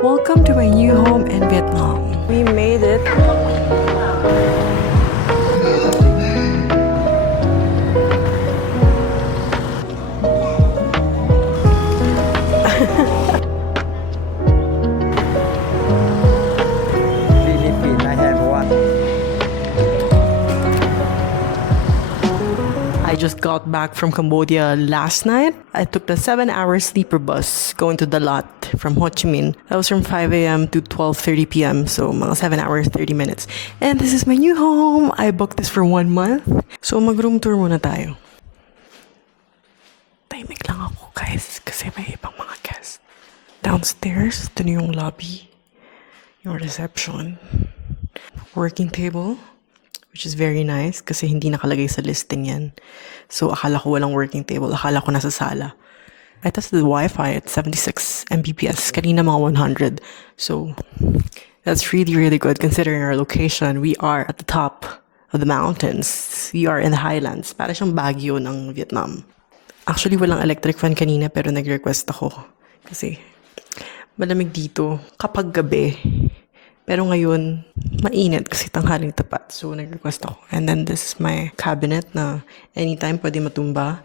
Welcome to my new home in Vietnam. We made it. Philippines, I have one. I just got back from Cambodia last night. I took the 7-hour sleeper bus going to Dalat from Ho Chi Minh. That was from 5 a.m. to 12:30 p.m. So mga 7 hours, 30 minutes. And this is my new home. I booked this for 1 month. So mag-room tour muna tayo. Tahimik lang ako guys kasi may ibang mga guests. Downstairs, ito na yung lobby. Yung reception. Working table. Which is very nice kasi hindi nakalagay sa listing yan. So, akala ko walang working table. Akala ko nasa sala. I tested the Wi-Fi at 76 Mbps. Kanina mga 100. So, that's really, really good considering our location. We are at the top of the mountains. We are in the highlands. Para siyang Baguio ng Vietnam. Actually, walang electric fan kanina pero nag-request ako. Kasi, malamig dito kapag gabi. Pero ngayon, mainit kasi tanghaling tapat. So, nag-request ako. And then, this is my cabinet na anytime pwede matumba.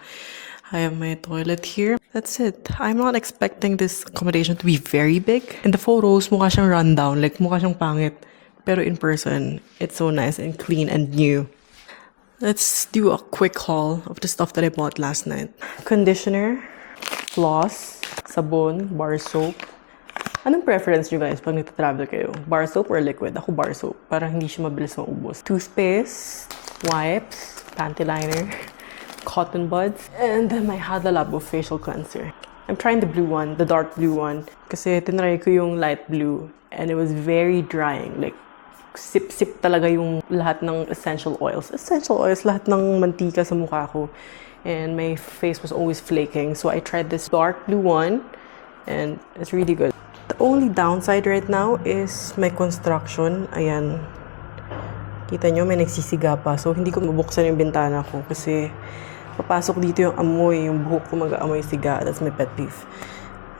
I have my toilet here. That's it. I'm not expecting this accommodation to be very big. In the photos, mukha siyang rundown. Like, mukha siyang pangit. Pero in person, it's so nice and clean and new. Let's do a quick haul of the stuff that I bought last night. Conditioner, floss, sabon, bar soap. Anong preference nyo guys pag nagtatravel kayo? Bar soap or liquid? Ako bar soap. Para hindi siya mabilis maubos. Toothpaste, wipes, panty liner, cotton buds, and then my Hada Labo facial cleanser. I'm trying the blue one, the dark blue one. Kasi tinry ko yung light blue and it was very drying. Like, sip-sip talaga yung lahat ng essential oils. Essential oils, lahat ng mantika sa mukha ko. And my face was always flaking. So I tried this dark blue one and it's really good. The only downside right now is my construction. Ayan. Kita nyo, may nagsisiga pa. So, hindi ko mabuksan yung bintana ko kasi papasok dito yung amoy, yung buhok ko mag-aamoy siga. That's my pet peeve.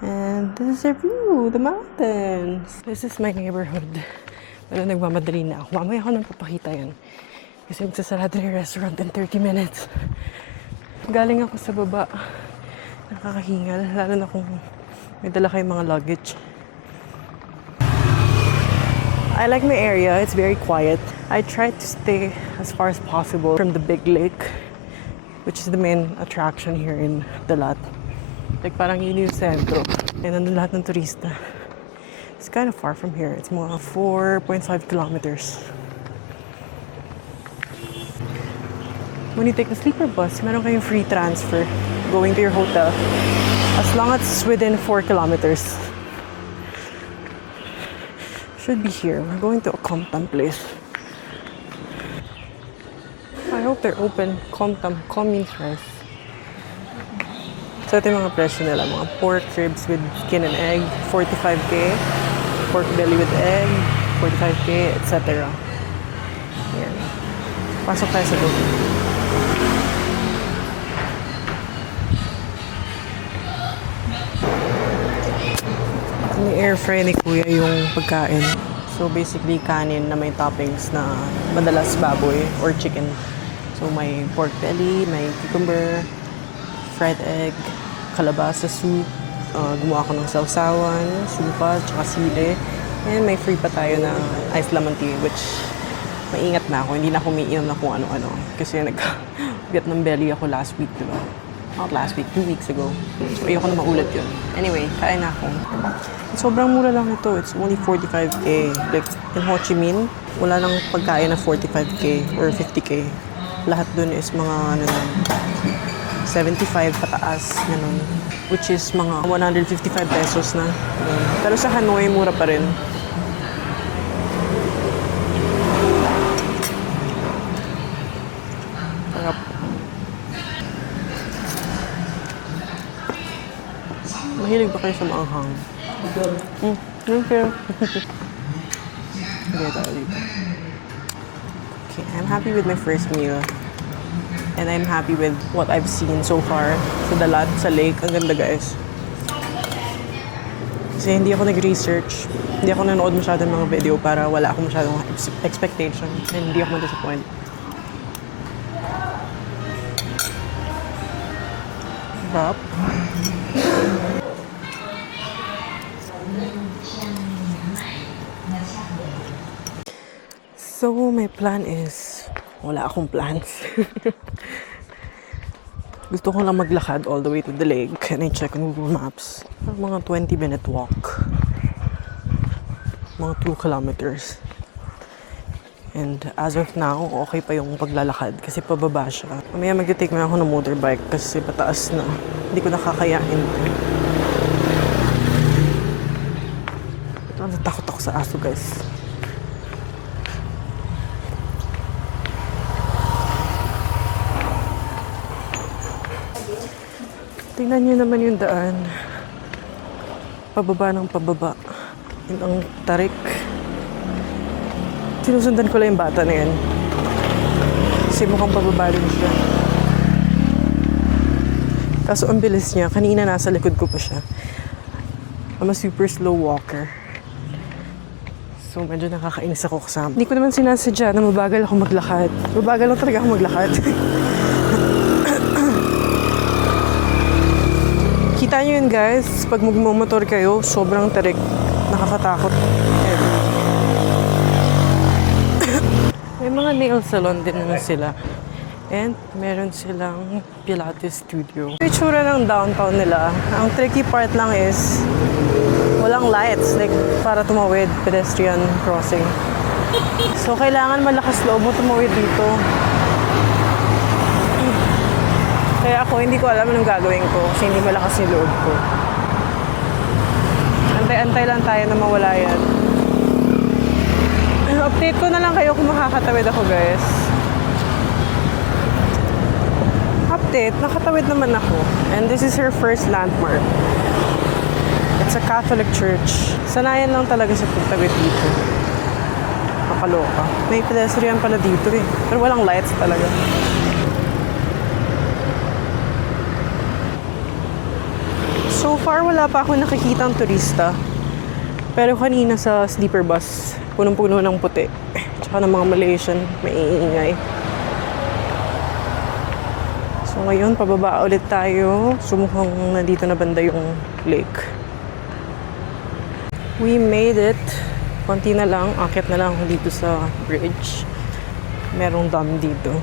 And this is our view, the mountains. This is my neighborhood. Pero nagmamadali na ako. Mamaya ako nang papakita yan. Kasi magsasarado na yung restaurant in 30 minutes. Galing ako sa baba. Nakakahingal. Lalo na kung may dala kayong mga luggage. I like my area. It's very quiet. I try to stay as far as possible from the big lake, which is the main attraction here in Dalat. Like parang yun yung sentro. And nandun lahat ng turista. It's kind of far from here. It's mga 4.5 kilometers. When you take the sleeper bus, meron kayong free transfer going to your hotel as long as it's within 4 kilometers. Should be here. We're going to a Comtam place. I hope they're open. Comtam. Com means rice. So ito yung mga presyo nila. Mga pork ribs with skin and egg, 45K. Pork belly with egg, 45K, etc. Ayan. Pasok tayo sa loob. Ni-air fry ni Kuya yung pagkain. So basically kanin na may toppings na madalas baboy or chicken. So may pork belly, may cucumber, fried egg, kalabasa soup, gumawa ko ng sausawan, supa, tsaka sili. And may free pa tayo na iced lemon tea, which maingat na ako. Hindi na ako umiinom na kung ano-ano. Kasi nag-Vietnam belly ako last week, diba? Not last week, 2 weeks ago. So, ayoko na maulit yun. Anyway, kain na ako. Sobrang mura lang ito. It's only 45K. Like, in Ho Chi Minh, wala nang pagkain na 45K or 50K. Lahat dun is mga, 75 pataas, ganun. Which is mga 155 pesos na. Ganun. Pero sa Hanoi, mura pa rin. Sarap. Mahilig ba kayo sa maanghang? Okay. Okay, tayo dito. Okay, I'm happy with my first meal. And I'm happy with what I've seen so far. Sa Dalat, sa lake. Ang ganda guys. Kasi hindi ako nag-research. Hindi ako nanood masyado ng mga video para wala akong masyadong expectation. And hindi ako ma-disappoint. Sarap. So, my plan is, wala akong plans. Gusto ko lang maglakad all the way to the lake and I check on Google Maps. Mga 20-minute walk. Mga 2 kilometers. And as of now, okay pa yung paglalakad kasi pababa siya. Mamaya mag-take na ako ng motorbike kasi pataas na. Hindi ko nakakayain. Ito, natakot ako sa aso, guys. Tingnan niyo naman yung daan. Pababa ng pababa. Yun ang tarik. Sinusundan ko lang yung bata na yan. Kasi mukhang pababa rin siya. Kaso ang bilis niya. Kanina nasa likod ko pa siya. I'm a super slow walker. So medyo nakakainis ako kasama. Hindi ko naman sinasadya na mabagal ako maglakad. Mabagal lang talaga ako maglakad. Kita nyo yun guys, pag magmumotor kayo, sobrang tarik, nakakatakot. May mga nail salon din naman sila. And meron silang Pilates studio. Yung itsura ng downtown nila, ang tricky part lang is walang lights, like para tumawid, pedestrian crossing. So kailangan malakas loob mo tumawid dito. Kaya ako, hindi ko alam anong gagawin ko kasi hindi malakas yung loob ko. Antay-antay lang tayo na mawala yan. Update ko na lang kayo kung makakatawid ako, guys. Update, nakatawid naman ako. And this is her first landmark. It's a Catholic church. Sanayan lang talaga sa pagtawid dito. Nakaloka. May pedestrian pala dito eh. Pero walang lights talaga. So far, wala pa ako nakikitang turista. Pero kanina sa sleeper bus, punong-puno ng puti. Tsaka ng mga Malaysian, may iingay. So ngayon, pababa ulit tayo. Sumukhang nandito na banda yung lake. We made it. Konti na lang, akit na lang dito sa bridge. Merong dam dito.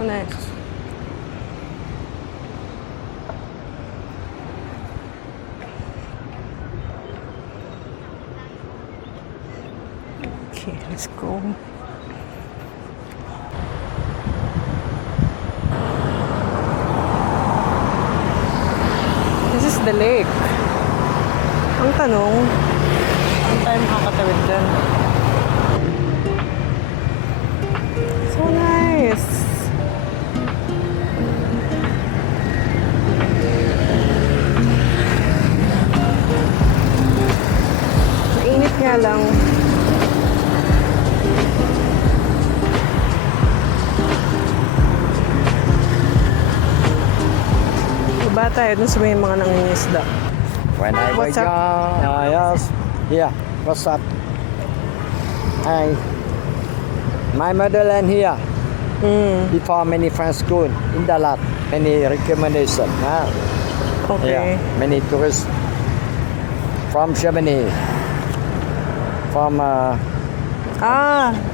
Oh, nice. Okay, let's go. This is the lake. Ang tanong, saan tayo makakatawid dyan? So nice. Mainit nga lang. Baba tayo dun sa may mga nangingisda. When I was What's up? young, yes, yeah, what's up? Hi. My motherland here. Before many friends school in Dalat, many recommendation. Okay. Yeah, many tourists from Germany, from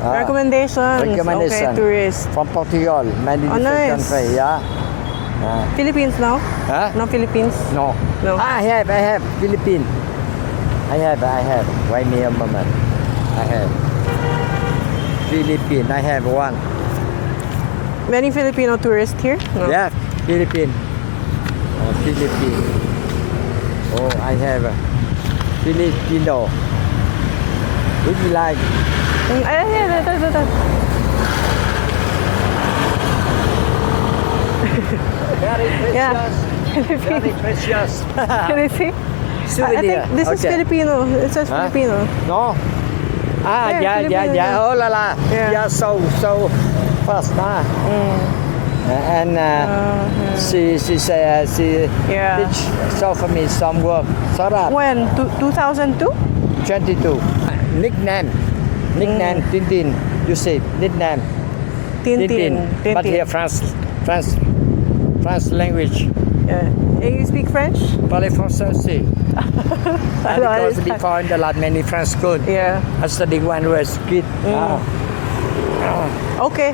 Recommendations. recommendation. Okay, tourist. from Portugal, many Oh, different nice. country. Yeah. Philippines now? Huh? No Philippines? No. No. I have Philippines. I have. Wait me a moment. I have Philippines. I have one. Many Filipino tourists here? No. Yeah, Philippines. Oh, Philippines. Oh, I have Filipino. Would you like? Ay, ito. Very precious. Yeah. Very precious. Can I see? I Souvenir. think this is Okay. Filipino. It says Huh? Filipino. No, Ah, yeah, Filipino. Oh la la. Yeah. Yeah, so fast, huh? And she said she Yeah. teach so for me some work. So that When? 2002? 22. Nickname. Tintin. You see, nickname. Tintin. But here France language. Yeah. And you speak French? Parlez français aussi. And Hello, because before in the lot many French school. Yeah. I studied one word kid. Okay.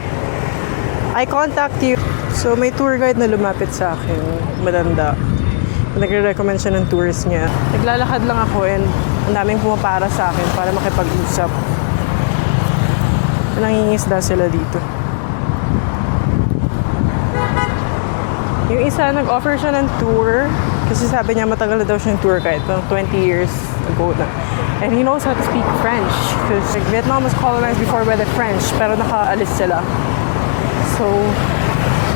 I contact you. So may tour guide na lumapit sa akin, madanda. Nagre-recommend siya ng tours niya. Naglalakad lang ako and ang daming pumapara sa akin para makipag-usap. Nangingisda sila dito. Yung isa, nag-offer siya ng tour kasi sabi niya matagal na daw siyang tour guide, 20 years ago na. And he knows how to speak French because Vietnam was colonized before by the French pero nakaalis sila. So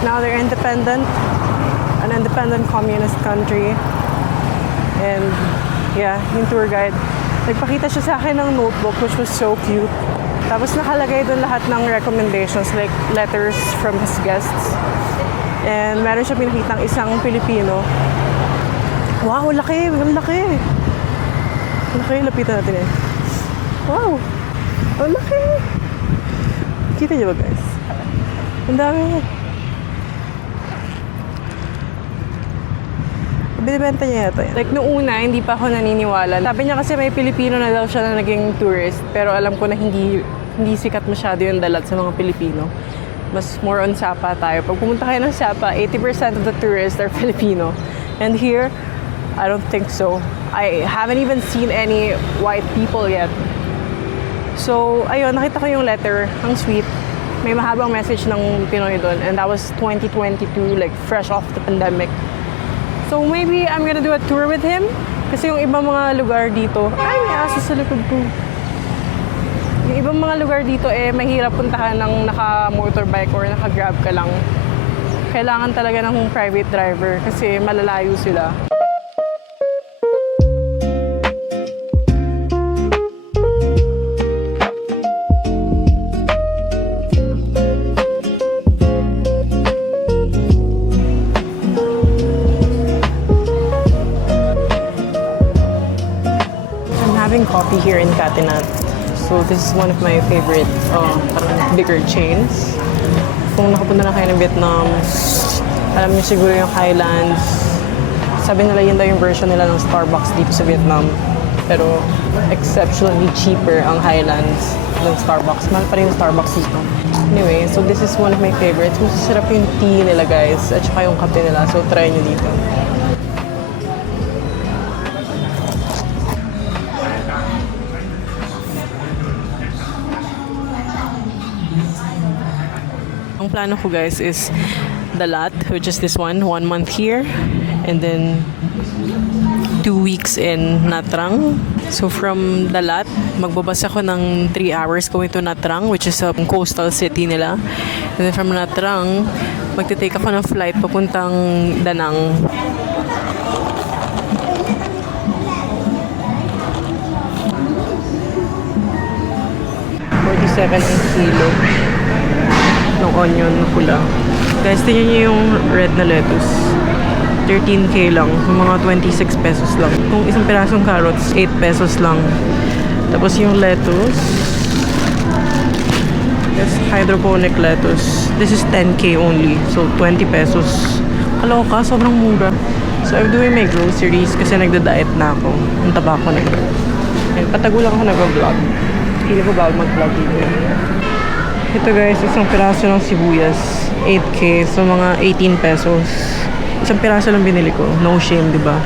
now they're independent, an independent communist country. And yeah, yung tour guide, nagpakita siya sa akin ng notebook which was so cute. Tapos nakalagay doon lahat ng recommendations like letters from his guests. And meron siya pinakitang isang Pilipino. Wow, laki! Ang laki! Laki, lapitan natin eh. Wow! Ang laki! Kita niyo ba guys? Ang dami. Binibenta niya yata yan. Like, noong una, hindi pa ako naniniwala. Sabi niya kasi may Pilipino na daw siya na naging tourist. Pero alam ko na hindi sikat masyado yung dalat sa mga Pilipino. Mas more on Sapa tayo. Pag pumunta kayo ng Sapa, 80% of the tourists are Filipino. And here, I don't think so. I haven't even seen any white people yet. So, ayun, nakita ko yung letter. Ang sweet. May mahabang message ng Pinoy doon. And that was 2022, like fresh off the pandemic. So maybe I'm gonna do a tour with him. Kasi yung ibang mga lugar dito, ay, may aso sa likod ko. Yung ibang mga lugar dito, mahirap puntahan ng naka-motorbike or naka-grab ka lang. Kailangan talaga ng private driver kasi malalayo sila. Coffee here in Catinat. So this is one of my favorite parang bigger chains. Kung nakapunta na kayo ng Vietnam, alam niyo siguro yung Highlands. Sabi nila yun daw yung version nila ng Starbucks dito sa Vietnam. Pero exceptionally cheaper ang Highlands ng Starbucks. Mahal pa rin yung Starbucks dito. Anyway, so this is one of my favorites. Masasarap yung tea nila guys at saka yung kape nila. So try nyo dito. Ang plano ko guys is Dalat, which is this one month here, and then 2 weeks in Nha Trang. So from Dalat, magbabas ako ng 3 hours going to Nha Trang, which is a coastal city nila. And then from Nha Trang, magte-take ako ng flight papuntang Da Nang. $47 ang kilo ng onion na pula. Guys, tingnan niyo yung red na lettuce. 13K lang. Yung mga 26 pesos lang. Kung isang pirasong carrots, 8 pesos lang. Tapos yung lettuce, this hydroponic lettuce. This is 10K only. So, 20 pesos. Kaloka, sobrang mura. So, I'm doing my groceries kasi nagda-diet na ako. Ang taba ko na yun. And patago lang ako nag-vlog. Hindi ko ba mag-vlog dito. Ito guys, isang piraso ng sibuyas. 8K. So, mga 18 pesos. Isang piraso lang binili ko. No shame, di ba?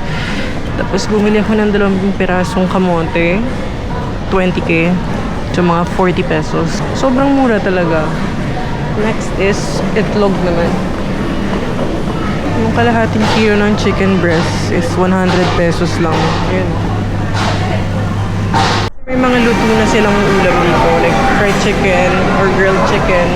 Tapos, bumili ako ng 2 pirasong kamote. 20K. So, mga 40 pesos. Sobrang mura talaga. Next is itlog naman. Yung kalahating kilo ng chicken breast is 100 pesos lang. Yun. May mga luto na silang ulam dito, like fried chicken or grilled chicken.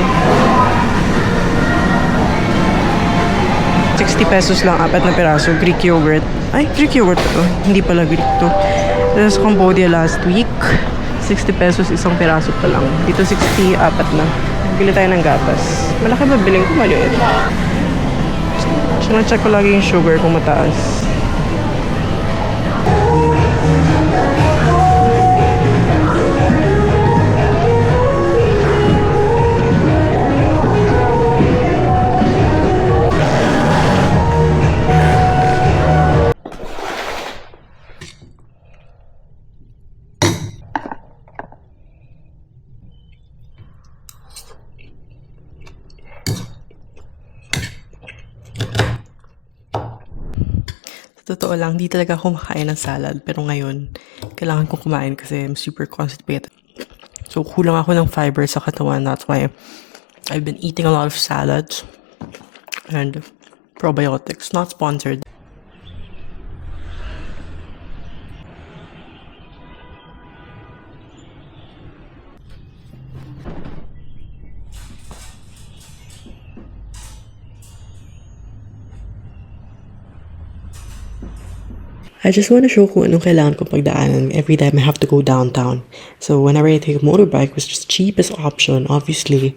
60 pesos lang, 4 na piraso. Greek yogurt. Ay, Greek yogurt to. Hindi pala Greek to. This is Cambodia last week. 60 pesos isang piraso pa lang. Dito 60, apat na. Bili tayo ng gatas. Malaki ba biling ko? Maliit. Sinacheck ko lagi yung sugar kung mataas. Totoo lang, di talaga ako makain ng salad. Pero ngayon, kailangan kong kumain kasi I'm super constipated. So, kulang ako ng fiber sa katawan. That's why I've been eating a lot of salads and probiotics. Not sponsored. I just want to show kung anong kailangan kong pagdaanan every time I have to go downtown. So, whenever I take a motorbike, which is the cheapest option, obviously,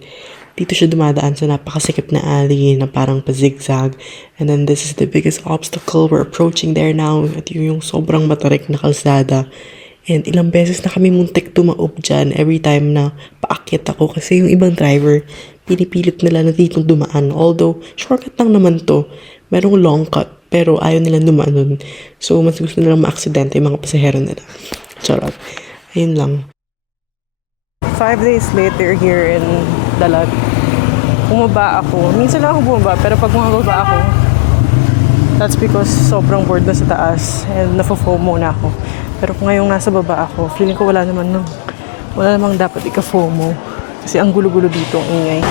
dito siya dumadaan sa napakasikip na alley na parang pa-zigzag. And then this is the biggest obstacle. We're approaching there now. At yung sobrang matarik na kalsada. And ilang beses na kami muntik tumaob dyan every time na paakyat ako kasi yung ibang driver, pinipilit nila na ditong dumaan. Although, shortcut lang naman to. Merong long cut, pero ayaw nila dumaan nun. So, mas gusto nilang ma-aksidente yung mga pasahero nila. Charot. Ayun lang. 5 days later here in Dalat, bumaba ako. Minsan lang ako bumaba, pero pag bumaba ako, that's because sobrang bored na sa taas and nafo-FOMO na ako. Pero kung ngayong nasa baba ako, feeling ko wala namang dapat ika-FOMO. Kasi ang gulo-gulo dito, ang ingay.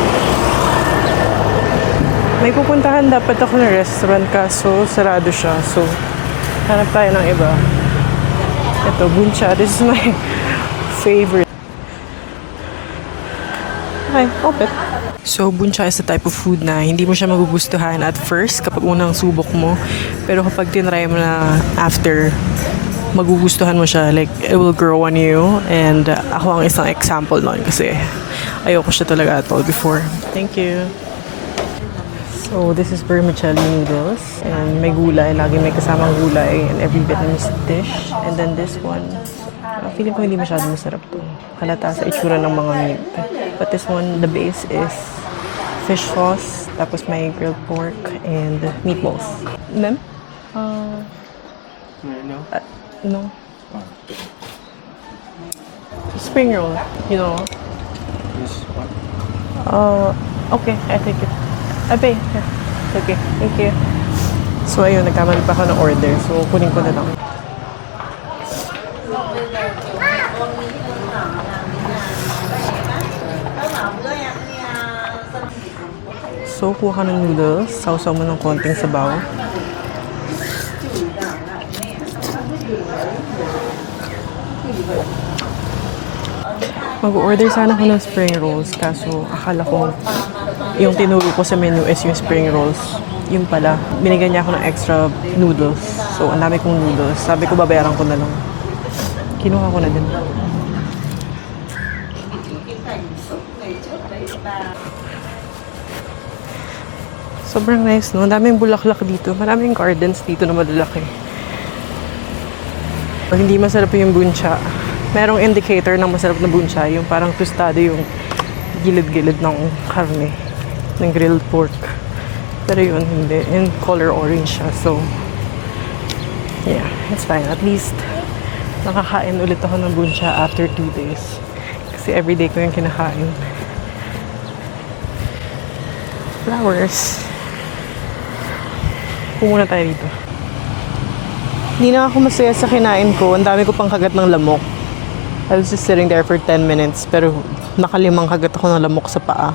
May pupuntahan dapat ako ng restaurant kaso sarado siya. So, hanap tayo ng iba. Ito, Buncha. This is my favorite. Okay, open. So, Buncha is the type of food na hindi mo siya magugustuhan at first kapag unang subok mo. Pero kapag tinry mo na after, magugustuhan mo siya. Like, it will grow on you. And ako ang isang example nun kasi ayoko siya talaga at all before. Thank you. So, this is vermicelli noodles. And may gulay. Lagi may kasamang gulay in every Vietnamese dish. And then this one, feeling ko hindi masyadong masarap to. Halata sa itsura ng mga meat. But this one, the base is fish sauce. Tapos may grilled pork and meatballs. Ma'am? No. No. Spring roll, you know. This one. Okay, I take it. I pay. Okay, thank you. So, ayun, nagkamali pa ako ng order. So, kunin ko na lang. So, kuha ka ng noodles. Sausaw mo ng konting sabaw. Mag-order sana ako ng spring rolls. Kaso, akala ko yung tinuro ko sa menu is yung spring rolls. Yung pala, binigyan niya ako ng extra noodles. So, ang dami kong noodles. Sabi ko, babayaran ko na lang. Kinuha ko na din. Sobrang nice, no? Ang daming bulaklak dito. Maraming gardens dito na malalaki. Pag hindi masarap yung buncha, merong indicator ng masarap na buncha. Yung parang tostado yung gilid-gilid ng karne. Ng grilled pork. Pero yun, hindi. In color orange siya. So, yeah, it's fine. At least, nakakain ulit ako ng buncha after 2 days. Kasi everyday ko yung kinakain. Flowers. Pumuna tayo dito. Hindi na ako masaya sa kinain ko. Ang dami ko pang kagat ng lamok. I was just sitting there for 10 minutes. Pero nakalimang kagat ako ng lamok sa paa.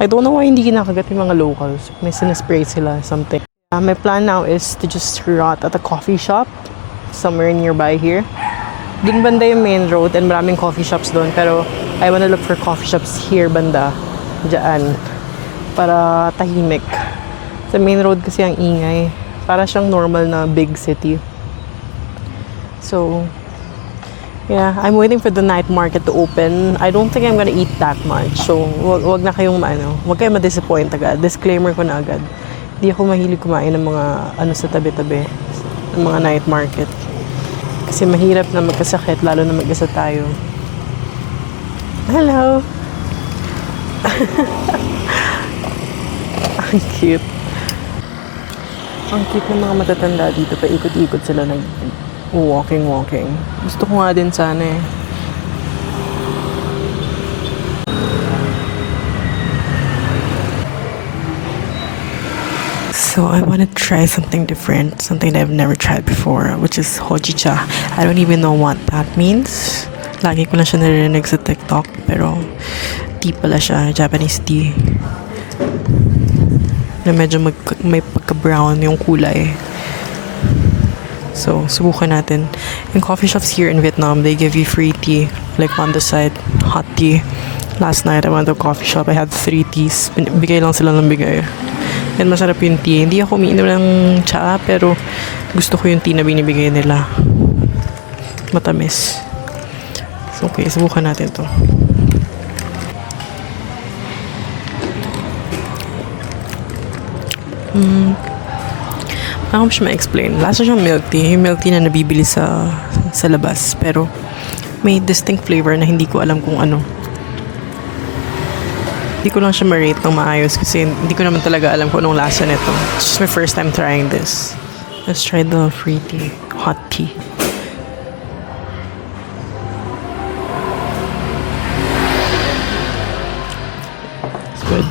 I don't know why hindi kinakagat yung mga locals. May sinaspray sila, something. My plan now is to just rot at a coffee shop somewhere nearby here. Doon banda yung main road and maraming coffee shops doon. Pero I wanna look for coffee shops here banda. Diyan. Para tahimik. Sa main road kasi ang ingay. Para siyang normal na big city. So, Yeah, I'm waiting for the night market to open. I don't think I'm gonna eat that much. So, wag na kayong wag kayong ma-disappoint agad. Disclaimer ko na agad. Hindi ako mahilig kumain ng mga sa tabi-tabi. Ng mga night market. Kasi mahirap na magkasakit, lalo na mag-isa tayo. Hello! Ang cute. Ang cute ng mga matatanda dito. Paikot-ikot sila walking. Gusto ko nga din sana eh. So I want to try something different, something that I've never tried before, which is hojicha. I don't even know what that means. Lagi ko lang siya narinig sa TikTok, pero tea pala siya, Japanese tea. Na medyo may pagka-brown yung kulay. So, subukan natin. In coffee shops here in Vietnam, they give you free tea, like on the side, hot tea. Last night, I went to a coffee shop. I had 3 teas. Bigay lang sila ng bigay. And masarap yung tea. Hindi ako umiinom ng tsaa, pero gusto ko yung tea na binibigay nila. Matamis. So, okay, subukan natin to. Ako siya ma-explain. Lasa siyang milk tea. Yung milk tea na nabibili sa labas. Pero may distinct flavor na hindi ko alam kung ano. Hindi ko lang siya ma-rate ng maayos kasi hindi ko naman talaga alam kung anong lasa nito. It's just my first time trying this. Let's try the free tea. Hot tea. It's good.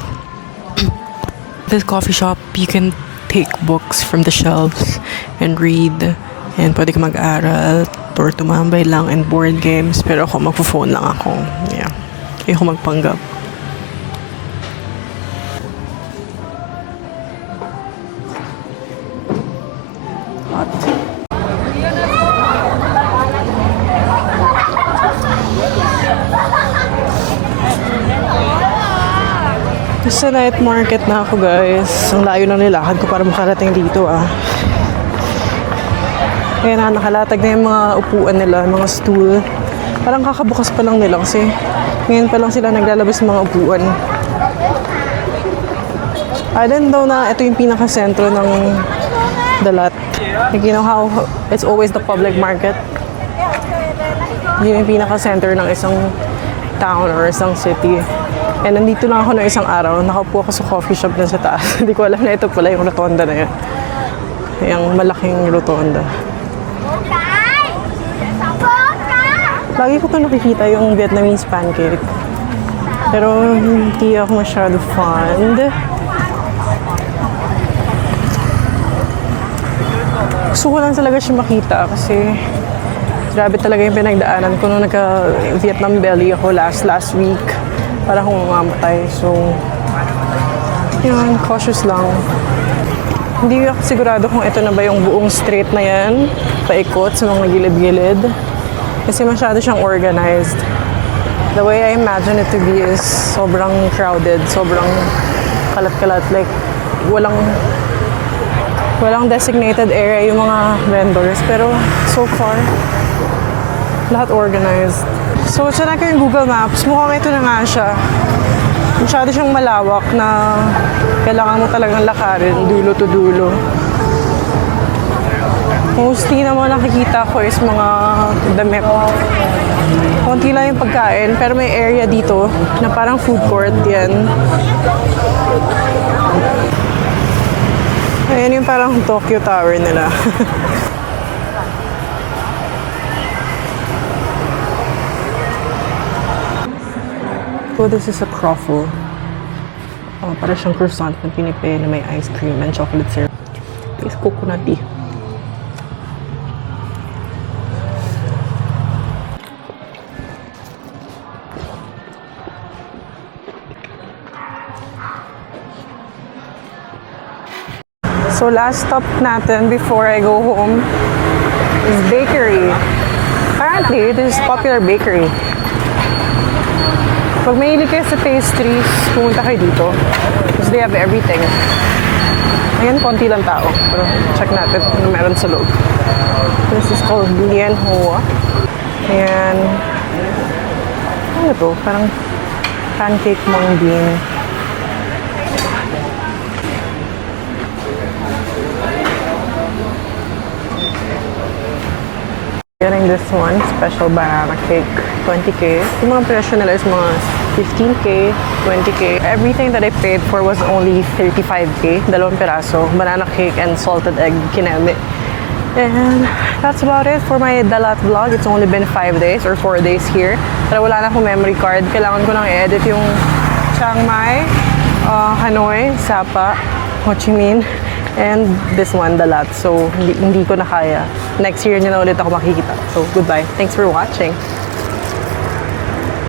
This coffee shop, you can take books from the shelves and read, and pwede ka mag-aral or tumambay lang and board games, pero ako magpo-phone lang ako. Yeah. Ayoko magpanggap. Hot. Sa night market na ako, guys. Ang layo na nilakad ko para makarating dito, Kaya nakalatag na yung mga upuan nila, mga stool. Parang kakabukas pa lang nila kasi ngayon pa lang sila naglalabas ng mga upuan. I didn't know na ito yung pinaka-sentro ng Dalat. Like, you know how it's always the public market? Yun yung pinaka-center ng isang town or isang city. And nandito lang ako ng isang araw. Nakaupo ako sa coffee shop na sa taas. Hindi ko alam na ito pala yung rotonda na yun. Yung malaking rotonda. Lagi ko pa nakikita yung Vietnamese pancake. Pero hindi ako masyado fond. Gusto ko lang talaga siya makita kasi grabe talaga yung pinagdaanan ko nung nagka-Vietnam belly ako last week. Para akong mamamatay. So, yun, cautious lang. Hindi ako sigurado kung ito na ba yung buong street na yan. Paikot sa mga gilid-gilid. Kasi masyado siyang organized. The way I imagine it to be is sobrang crowded, sobrang kalat-kalat. Like, walang designated area yung mga vendors. Pero, so far, lahat organized. So, check ko yung Google Maps. Mukhang ito na nga siya. Masyado siyang malawak na kailangan mo talagang lakarin dulo to dulo. Mostly na mga nakikita ko is mga damit. Konti lang yung pagkain, pero may area dito na parang food court yan. Ayan yung parang Tokyo Tower nila. So this is a croffle. Para siyang croissant na pinipi na may ice cream and chocolate syrup. It's coconutty. So last stop natin before I go home is bakery. Apparently, this is popular bakery. Pag mahilig kayo sa pastries, pumunta kayo dito. Because they have everything. Ayan, konti lang tao. Pero check natin kung meron sa loob. This is called Lian Hoa. Ayan. Ano to? Parang pancake mung bean. Getting this one, special banana cake, 20k. Yung mga presyo nila is mga 15k, 20k. Everything that I paid for was only 35k. Dalawang piraso, banana cake and salted egg kineme. And that's about it for my Dalat vlog. It's only been 5 days or 4 days here. Pero wala na akong memory card. Kailangan ko nang i-edit yung Chiang Mai, Hanoi, Sapa, Ho Chi Minh, and this one, Dalat. So, hindi ko na kaya. Next year nyo na ulit ako makikita. So, goodbye. Thanks for watching.